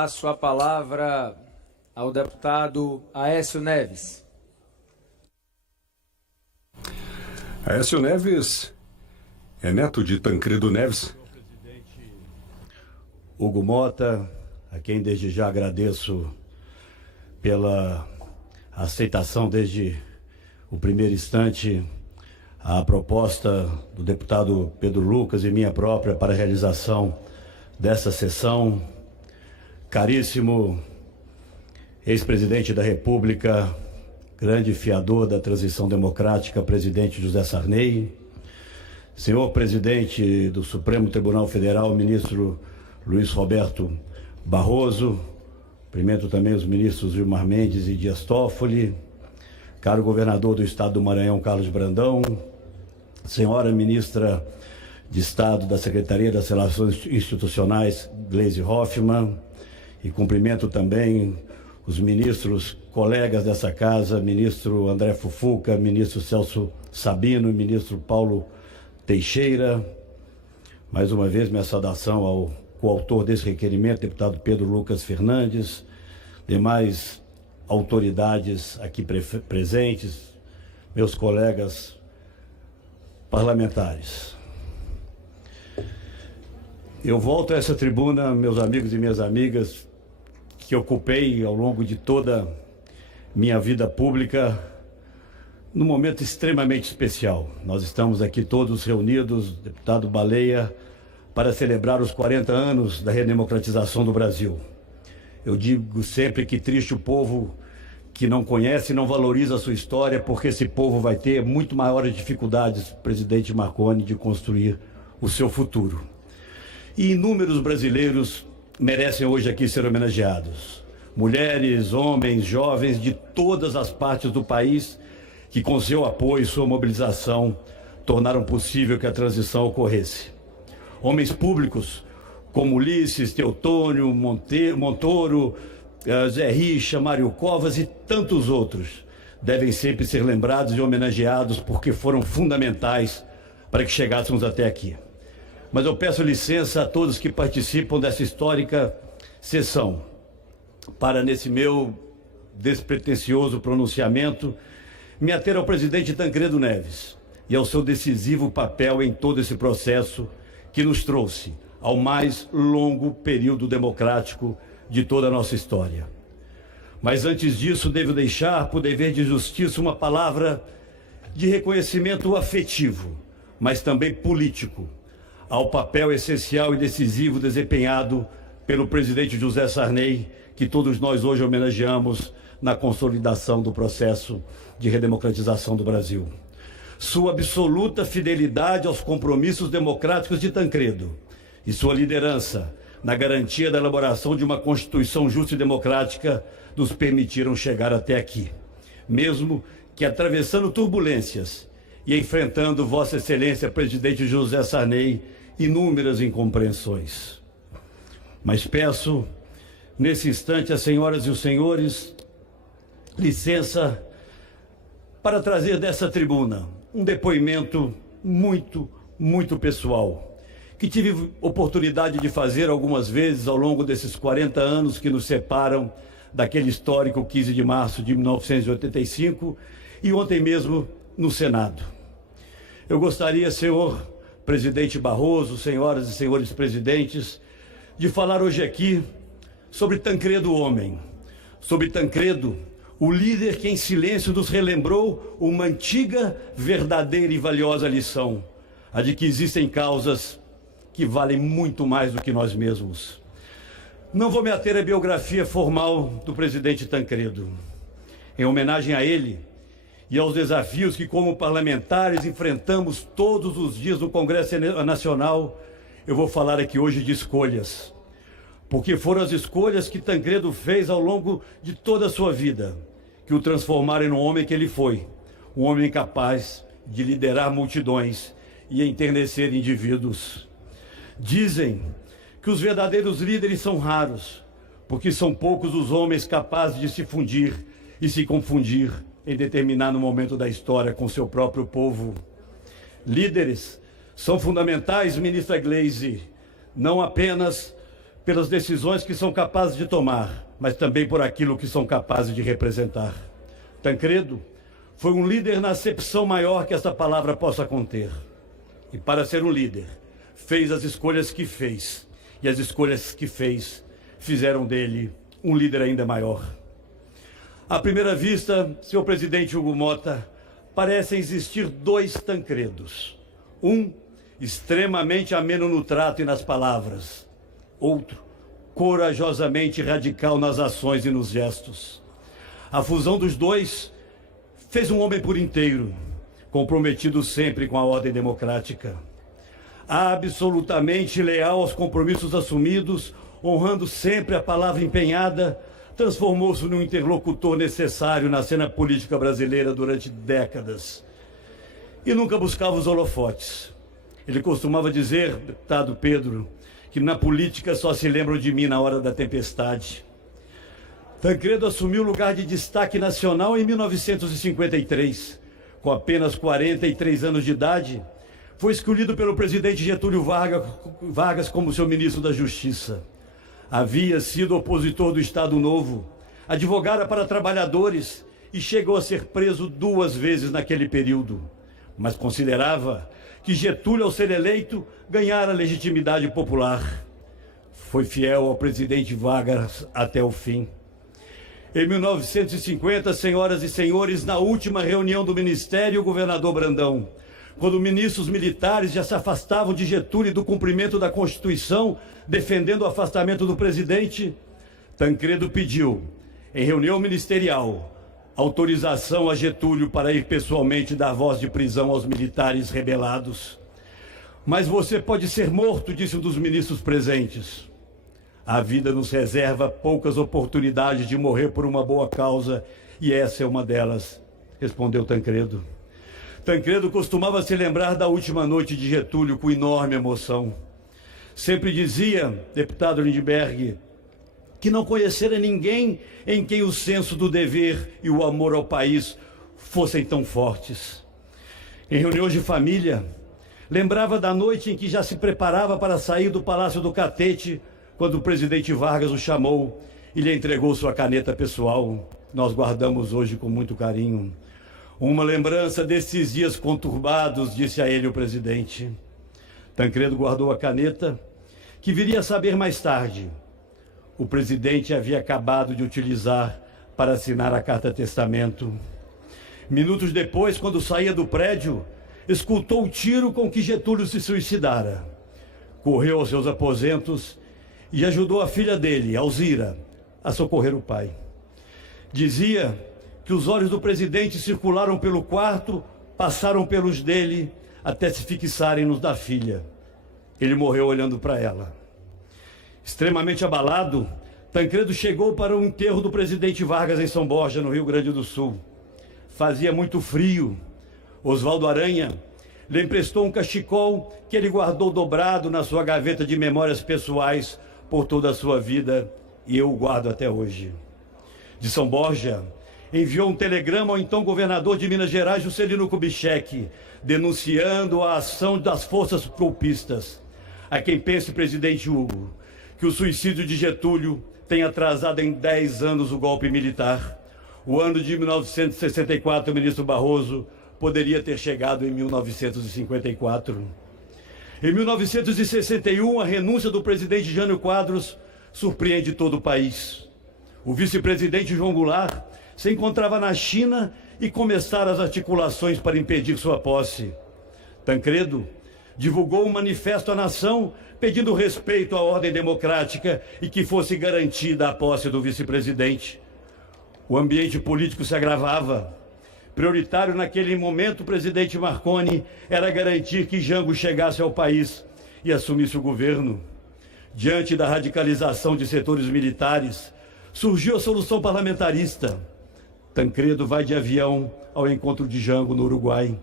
Passo a palavra ao deputado Aécio Neves. Aécio Neves é neto de Tancredo Neves. Hugo Mota, a quem desde já agradeço pela aceitação desde o primeiro instante a proposta do deputado Pedro Lucas e minha própria para a realização dessa sessão. Caríssimo ex-presidente da República, grande fiador da transição democrática, presidente José Sarney, senhor presidente do Supremo Tribunal Federal, ministro Luiz Roberto Barroso, cumprimento também os ministros Gilmar Mendes e Dias Toffoli, caro governador do estado do Maranhão, Carlos Brandão, senhora ministra de Estado da Secretaria das Relações Institucionais, Gleisi Hoffmann, e cumprimento também os ministros, colegas dessa casa, ministro André Fufuca, ministro Celso Sabino, ministro Paulo Teixeira. Mais uma vez, minha saudação ao coautor desse requerimento, deputado Pedro Lucas Fernandes, demais autoridades aqui presentes, meus colegas parlamentares. Eu volto a essa tribuna, meus amigos e minhas amigas, que ocupei ao longo de toda minha vida pública, num momento extremamente especial. Nós estamos aqui todos reunidos, deputado Baleia, para celebrar os 40 anos da redemocratização do Brasil. Eu digo sempre que triste o povo que não conhece e não valoriza a sua história, porque esse povo vai ter muito maiores dificuldades, presidente Marconi, de construir o seu futuro. E inúmeros brasileiros merecem hoje aqui ser homenageados. Mulheres, homens, jovens de todas as partes do país que com seu apoio e sua mobilização tornaram possível que a transição ocorresse. Homens públicos como Ulisses, Teotônio, Montoro, Zé Richa, Mário Covas e tantos outros devem sempre ser lembrados e homenageados porque foram fundamentais para que chegássemos até aqui. Mas eu peço licença a todos que participam dessa histórica sessão para, nesse meu despretensioso pronunciamento, me ater ao presidente Tancredo Neves e ao seu decisivo papel em todo esse processo que nos trouxe ao mais longo período democrático de toda a nossa história. Mas antes disso, devo deixar, por dever de justiça, uma palavra de reconhecimento afetivo, mas também político, ao papel essencial e decisivo desempenhado pelo presidente José Sarney, que todos nós hoje homenageamos na consolidação do processo de redemocratização do Brasil. Sua absoluta fidelidade aos compromissos democráticos de Tancredo e sua liderança na garantia da elaboração de uma Constituição justa e democrática nos permitiram chegar até aqui, mesmo que atravessando turbulências e enfrentando Vossa Excelência, presidente José Sarney, inúmeras incompreensões. Mas peço, nesse instante, às senhoras e os senhores, licença para trazer dessa tribuna um depoimento muito pessoal, que tive oportunidade de fazer algumas vezes ao longo desses 40 anos que nos separam daquele histórico 15 de março de 1985 e ontem mesmo no Senado. Eu gostaria, senhor presidente Barroso, senhoras e senhores presidentes, de falar hoje aqui sobre Tancredo homem, sobre Tancredo, o líder que em silêncio nos relembrou uma antiga, verdadeira e valiosa lição, a de que existem causas que valem muito mais do que nós mesmos. Não vou me ater à biografia formal do presidente Tancredo. Em homenagem a ele e aos desafios que, como parlamentares, enfrentamos todos os dias no Congresso Nacional, eu vou falar aqui hoje de escolhas. Porque foram as escolhas que Tancredo fez ao longo de toda a sua vida que o transformaram no homem que ele foi. Um homem capaz de liderar multidões e enternecer indivíduos. Dizem que os verdadeiros líderes são raros, porque são poucos os homens capazes de se fundir e se confundir em determinado momento da história com seu próprio povo. Líderes são fundamentais, ministra Gleisi, não apenas pelas decisões que são capazes de tomar, mas também por aquilo que são capazes de representar. Tancredo foi um líder na acepção maior que essa palavra possa conter. E para ser um líder, fez as escolhas que fez. E as escolhas que fez fizeram dele um líder ainda maior. À primeira vista, senhor presidente Hugo Motta, parecem existir dois Tancredos. Um, extremamente ameno no trato e nas palavras. Outro, corajosamente radical nas ações e nos gestos. A fusão dos dois fez um homem por inteiro, comprometido sempre com a ordem democrática. Absolutamente leal aos compromissos assumidos, honrando sempre a palavra empenhada, transformou-se num interlocutor necessário na cena política brasileira durante décadas. E nunca buscava os holofotes. Ele costumava dizer, deputado Pedro, que na política só se lembram de mim na hora da tempestade. Tancredo assumiu o lugar de destaque nacional em 1953. Com apenas 43 anos de idade, foi escolhido pelo presidente Getúlio Vargas como seu ministro da Justiça. Havia sido opositor do Estado Novo, advogara para trabalhadores e chegou a ser preso 2 vezes naquele período. Mas considerava que Getúlio, ao ser eleito, ganhara legitimidade popular. Foi fiel ao presidente Vargas até o fim. Em 1950, senhoras e senhores, na última reunião do Ministério, o governador Brandão, quando ministros militares já se afastavam de Getúlio e do cumprimento da Constituição, defendendo o afastamento do presidente, Tancredo pediu, em reunião ministerial, autorização a Getúlio para ir pessoalmente dar voz de prisão aos militares rebelados. Mas você pode ser morto, disse um dos ministros presentes. A vida nos reserva poucas oportunidades de morrer por uma boa causa, e essa é uma delas, respondeu Tancredo. Tancredo costumava se lembrar da última noite de Getúlio com enorme emoção. Sempre dizia, deputado Lindbergh, que não conhecera ninguém em quem o senso do dever e o amor ao país fossem tão fortes. Em reuniões de família, lembrava da noite em que já se preparava para sair do Palácio do Catete, quando o presidente Vargas o chamou e lhe entregou sua caneta pessoal. Nós guardamos hoje com muito carinho. Uma lembrança desses dias conturbados, disse a ele o presidente. Tancredo guardou a caneta, que viria a saber mais tarde. O presidente havia acabado de utilizar para assinar a carta-testamento. Minutos depois, quando saía do prédio, escutou o tiro com que Getúlio se suicidara. Correu aos seus aposentos e ajudou a filha dele, Alzira, a socorrer o pai. Dizia que os olhos do presidente circularam pelo quarto, passaram pelos dele, até se fixarem nos da filha. Ele morreu olhando para ela. Extremamente abalado, Tancredo chegou para o enterro do presidente Vargas em São Borja, no Rio Grande do Sul. Fazia muito frio. Oswaldo Aranha lhe emprestou um cachecol que ele guardou dobrado na sua gaveta de memórias pessoais por toda a sua vida, e eu o guardo até hoje. De São Borja, enviou um telegrama ao então governador de Minas Gerais, Juscelino Kubitschek, denunciando a ação das forças golpistas. A quem pense, presidente Hugo, que o suicídio de Getúlio tem atrasado em 10 anos o golpe militar. O ano de 1964, o ministro Barroso poderia ter chegado em 1954. Em 1961, a renúncia do presidente Jânio Quadros surpreende todo o país. O vice-presidente João Goulart se encontrava na China e começaram as articulações para impedir sua posse. Tancredo divulgou um manifesto à nação pedindo respeito à ordem democrática e que fosse garantida a posse do vice-presidente. O ambiente político se agravava. Prioritário naquele momento, o presidente Marconi era garantir que Jango chegasse ao país e assumisse o governo. Diante da radicalização de setores militares, surgiu a solução parlamentarista. Tancredo vai de avião ao encontro de Jango no Uruguai.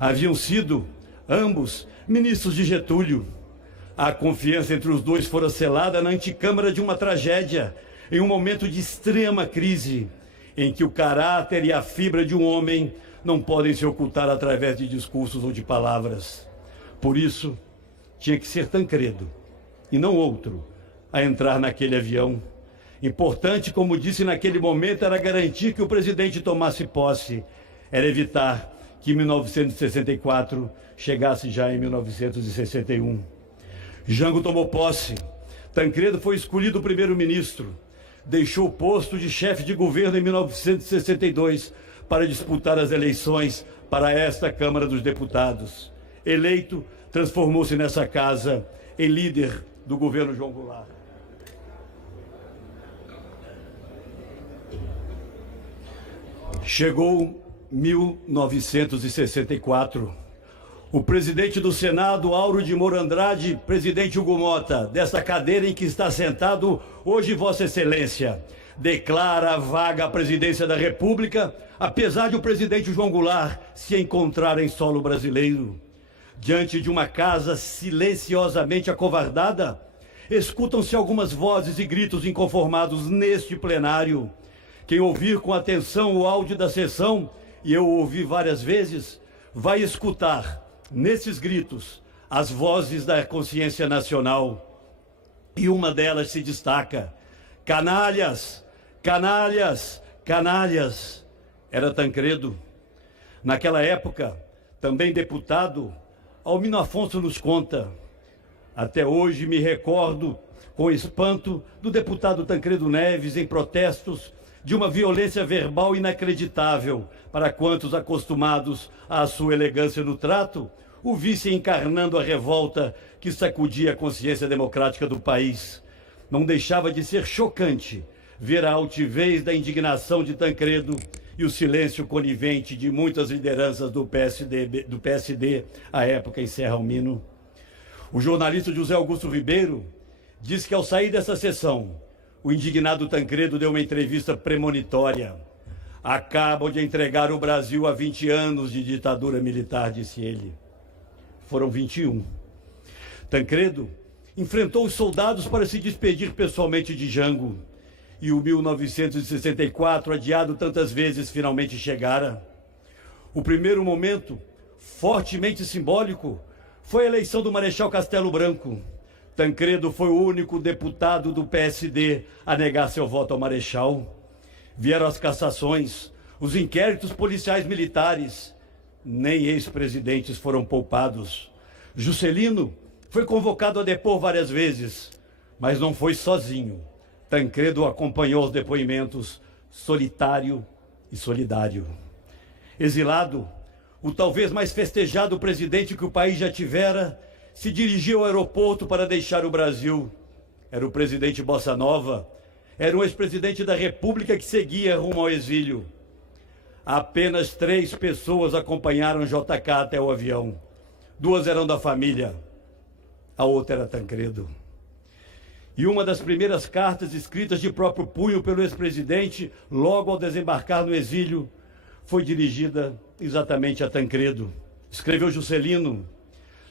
Haviam sido, ambos, ministros de Getúlio. A confiança entre os dois fora selada na antecâmara de uma tragédia, em um momento de extrema crise, em que o caráter e a fibra de um homem não podem se ocultar através de discursos ou de palavras. Por isso, tinha que ser Tancredo, e não outro, a entrar naquele avião. Importante, como disse naquele momento, era garantir que o presidente tomasse posse, era evitar que 1964 chegasse já em 1961. Jango tomou posse. Tancredo foi escolhido primeiro-ministro. Deixou o posto de chefe de governo em 1962 para disputar as eleições para esta Câmara dos Deputados. Eleito, transformou-se nessa casa em líder do governo João Goulart. Chegou 1964. O presidente do Senado, Auro de Moura Andrade, presidente Hugo Mota, desta cadeira em que está sentado hoje Vossa Excelência, declara vaga a presidência da República, apesar de o presidente João Goulart se encontrar em solo brasileiro. Diante de uma casa silenciosamente acovardada, escutam-se algumas vozes e gritos inconformados neste plenário. Quem ouvir com atenção o áudio da sessão, e eu ouvi várias vezes, vai escutar nesses gritos as vozes da consciência nacional. E uma delas se destaca: canalhas, canalhas, canalhas. Era Tancredo. Naquela época, também deputado, Almino Afonso nos conta: até hoje me recordo com espanto do deputado Tancredo Neves em protestos de uma violência verbal inacreditável para quantos acostumados à sua elegância no trato, o vissem encarnando a revolta que sacudia a consciência democrática do país. Não deixava de ser chocante ver a altivez da indignação de Tancredo e o silêncio conivente de muitas lideranças do PSD à época em Serra Almino. O jornalista José Augusto Ribeiro diz que ao sair dessa sessão, o indignado Tancredo deu uma entrevista premonitória. Acabam de entregar o Brasil a 20 anos de ditadura militar, disse ele. Foram 21. Tancredo enfrentou os soldados para se despedir pessoalmente de Jango. E o 1964, adiado tantas vezes, finalmente chegara. O primeiro momento, fortemente simbólico, foi a eleição do Marechal Castelo Branco. Tancredo foi o único deputado do PSD a negar seu voto ao Marechal. Vieram as cassações, os inquéritos policiais militares. Nem ex-presidentes foram poupados. Juscelino foi convocado a depor várias vezes, mas não foi sozinho. Tancredo acompanhou os depoimentos, solitário e solidário. Exilado, o talvez mais festejado presidente que o país já tivera, se dirigiu ao aeroporto para deixar o Brasil. Era o presidente Bossa Nova, era um ex-presidente da República que seguia rumo ao exílio. Apenas 3 pessoas acompanharam JK até o avião. 2 eram da família, a outra era Tancredo. E uma das primeiras cartas escritas de próprio punho pelo ex-presidente, logo ao desembarcar no exílio, foi dirigida exatamente a Tancredo. Escreveu Juscelino: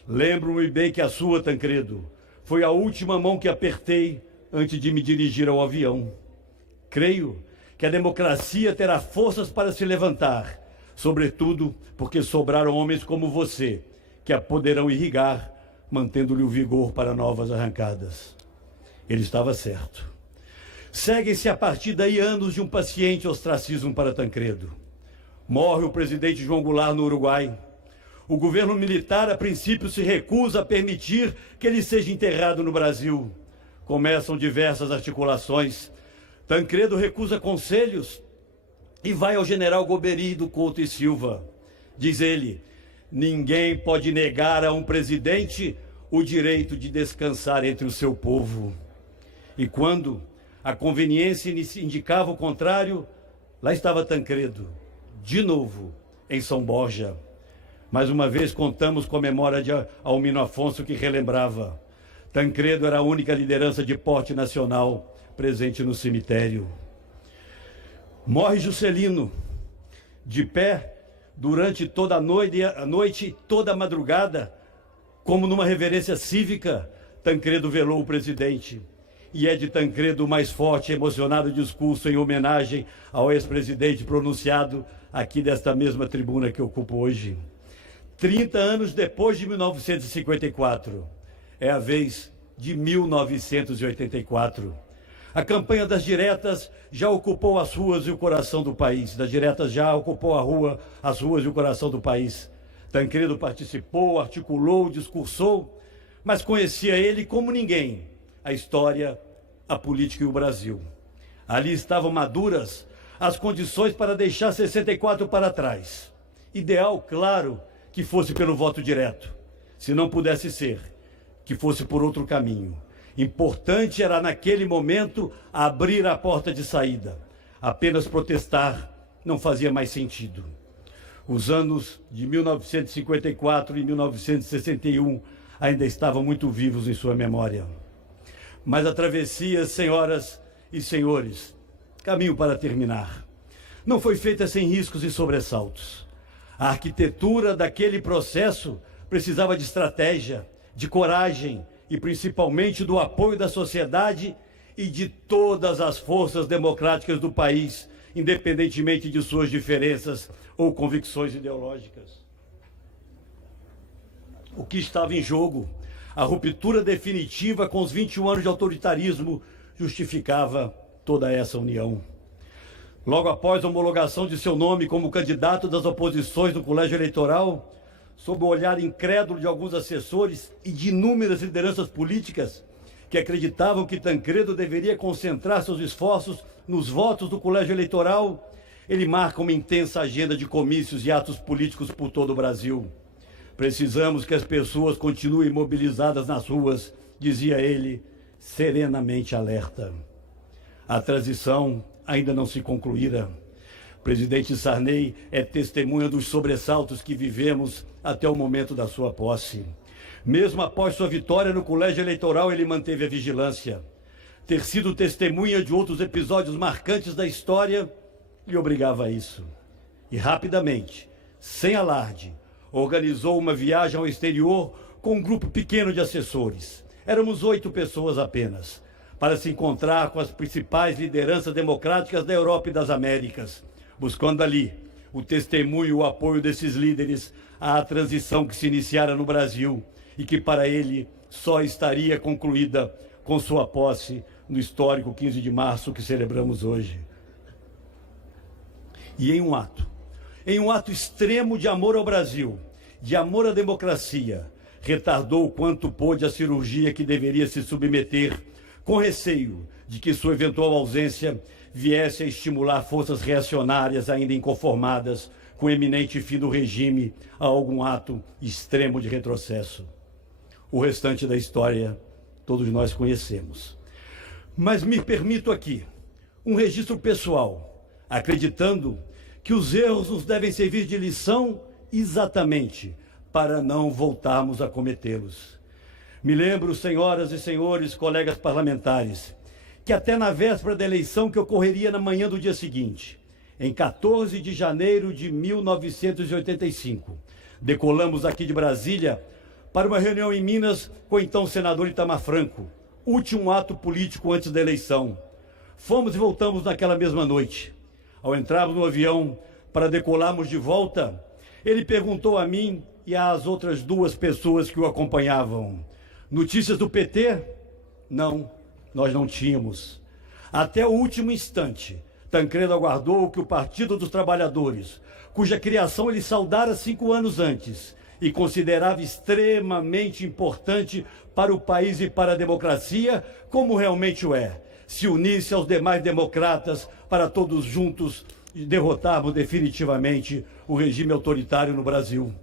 lembro-me bem que a sua, Tancredo, foi a última mão que apertei antes de me dirigir ao avião. Creio que a democracia terá forças para se levantar, sobretudo porque sobraram homens como você, que a poderão irrigar, mantendo-lhe o vigor para novas arrancadas. Ele estava certo. Seguem-se a partir daí anos de um paciente ostracismo para Tancredo. Morre o presidente João Goulart no Uruguai. O governo militar, a princípio, se recusa a permitir que ele seja enterrado no Brasil. Começam diversas articulações. Tancredo recusa conselhos e vai ao general Goberi do Couto e Silva. Diz ele: ninguém pode negar a um presidente o direito de descansar entre o seu povo. E quando a conveniência indicava o contrário, lá estava Tancredo, de novo, em São Borja. Mais uma vez contamos com a memória de Almino Afonso, que relembrava: Tancredo era a única liderança de porte nacional presente no cemitério. Morre Juscelino, de pé, durante toda a noite, toda a madrugada, como numa reverência cívica, Tancredo velou o presidente. E é de Tancredo o mais forte e emocionado discurso em homenagem ao ex-presidente pronunciado aqui desta mesma tribuna que ocupo hoje. 30 anos depois de 1954, é a vez de 1984. A campanha das diretas já ocupou as ruas e o coração do país. Das diretas já ocupou as ruas e o coração do país. Tancredo participou, articulou, discursou, mas conhecia ele como ninguém a história, a política e o Brasil. Ali estavam maduras as condições para deixar 64 para trás. Ideal, claro, que fosse pelo voto direto. Se não pudesse ser, que fosse por outro caminho. Importante era, naquele momento, abrir a porta de saída. Apenas protestar não fazia mais sentido. Os anos de 1954 e 1961 ainda estavam muito vivos em sua memória. Mas a travessia, senhoras e senhores, caminho para terminar, não foi feita sem riscos e sobressaltos. A arquitetura daquele processo precisava de estratégia, de coragem e principalmente do apoio da sociedade e de todas as forças democráticas do país, independentemente de suas diferenças ou convicções ideológicas. O que estava em jogo, a ruptura definitiva com os 21 anos de autoritarismo, justificava toda essa união. Logo após a homologação de seu nome como candidato das oposições no colégio eleitoral, sob o olhar incrédulo de alguns assessores e de inúmeras lideranças políticas que acreditavam que Tancredo deveria concentrar seus esforços nos votos do colégio eleitoral, ele marca uma intensa agenda de comícios e atos políticos por todo o Brasil. Precisamos que as pessoas continuem mobilizadas nas ruas, dizia ele, serenamente alerta. A transição ainda não se concluíra. O presidente Sarney é testemunha dos sobressaltos que vivemos até o momento da sua posse. Mesmo após sua vitória no colégio eleitoral, ele manteve a vigilância. Ter sido testemunha de outros episódios marcantes da história lhe obrigava a isso. E rapidamente, sem alarde, organizou uma viagem ao exterior com um grupo pequeno de assessores. Éramos 8 pessoas apenas, para se encontrar com as principais lideranças democráticas da Europa e das Américas, buscando ali o testemunho e o apoio desses líderes à transição que se iniciara no Brasil e que para ele só estaria concluída com sua posse no histórico 15 de março que celebramos hoje. E em um ato extremo de amor ao Brasil, de amor à democracia, retardou o quanto pôde a cirurgia que deveria se submeter, com receio de que sua eventual ausência viesse a estimular forças reacionárias ainda inconformadas com o eminente fim do regime a algum ato extremo de retrocesso. O restante da história todos nós conhecemos. Mas me permito aqui um registro pessoal, acreditando que os erros nos devem servir de lição exatamente para não voltarmos a cometê-los. Me lembro, senhoras e senhores, colegas parlamentares, que até na véspera da eleição que ocorreria na manhã do dia seguinte, em 14 de janeiro de 1985, decolamos aqui de Brasília para uma reunião em Minas com o então senador Itamar Franco, último ato político antes da eleição. Fomos e voltamos naquela mesma noite. Ao entrarmos no avião para decolarmos de volta, ele perguntou a mim e às outras 2 pessoas que o acompanhavam: notícias do PT? Não, nós não tínhamos. Até o último instante, Tancredo aguardou que o Partido dos Trabalhadores, cuja criação ele saudara 5 anos antes e considerava extremamente importante para o país e para a democracia, como realmente o é, se unisse aos demais democratas para todos juntos derrotarmos definitivamente o regime autoritário no Brasil.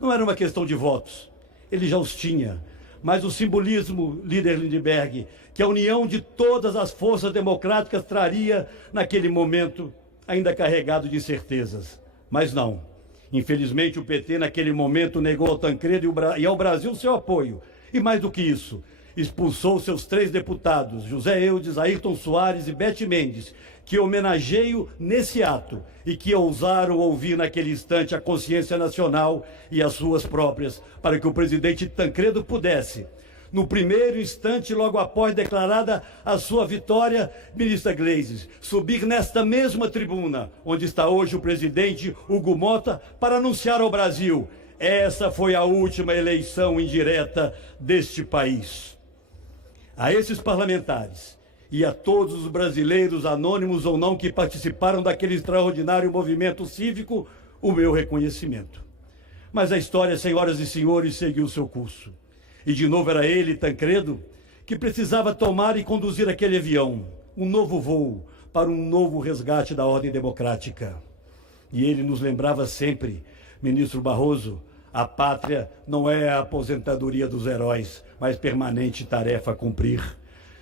Não era uma questão de votos, ele já os tinha, mas o simbolismo, líder Lindbergh, que a união de todas as forças democráticas traria naquele momento, ainda carregado de incertezas. Mas não. Infelizmente, o PT, naquele momento, negou ao Tancredo e ao Brasil seu apoio. E mais do que isso, expulsou seus 3 deputados, José Eudes, Ayrton Soares e Bete Mendes, que homenageio nesse ato e que ousaram ouvir naquele instante a consciência nacional e as suas próprias, para que o presidente Tancredo pudesse, no primeiro instante, logo após declarada a sua vitória, ministra Gleisi, subir nesta mesma tribuna, onde está hoje o presidente Hugo Motta, para anunciar ao Brasil: essa foi a última eleição indireta deste país. A esses parlamentares e a todos os brasileiros, anônimos ou não, que participaram daquele extraordinário movimento cívico, o meu reconhecimento. Mas a história, senhoras e senhores, seguiu seu curso. E de novo era ele, Tancredo, que precisava tomar e conduzir aquele avião, um novo voo para um novo resgate da ordem democrática. E ele nos lembrava sempre, ministro Barroso, a pátria não é a aposentadoria dos heróis, mas permanente tarefa a cumprir.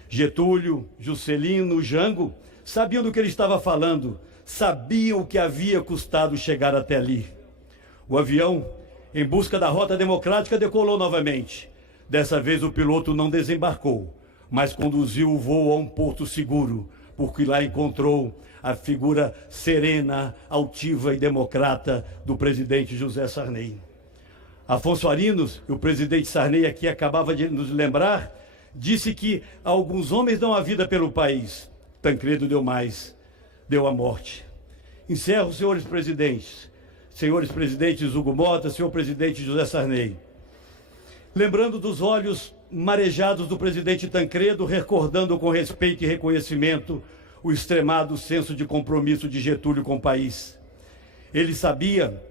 Getúlio, Juscelino, Jango sabiam do que ele estava falando, sabiam o que havia custado chegar até ali. O avião, em busca da rota democrática, decolou novamente. Dessa vez o piloto não desembarcou, mas conduziu o voo a um porto seguro, porque lá encontrou a figura serena, altiva e democrata do presidente José Sarney. Afonso Arinos, o presidente Sarney aqui acabava de nos lembrar, disse que alguns homens dão a vida pelo país. Tancredo deu mais, deu a morte. Encerro, senhores presidentes Hugo Mota, senhor presidente José Sarney, lembrando dos olhos marejados do presidente Tancredo, recordando com respeito e reconhecimento o extremado senso de compromisso de Getúlio com o país. Ele sabia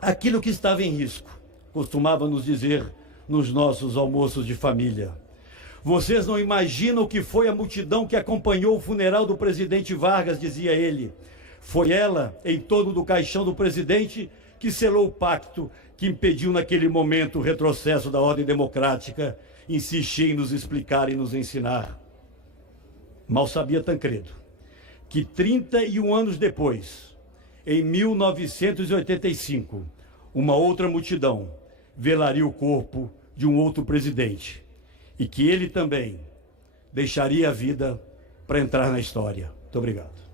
aquilo que estava em risco, costumava nos dizer nos nossos almoços de família. Vocês não imaginam o que foi a multidão que acompanhou o funeral do presidente Vargas, dizia ele. Foi ela, em torno do caixão do presidente, que selou o pacto que impediu naquele momento o retrocesso da ordem democrática, insistia em nos explicar e nos ensinar. Mal sabia Tancredo que 31 anos depois, em 1985, uma outra multidão velaria o corpo de um outro presidente e que ele também deixaria a vida para entrar na história. Muito obrigado.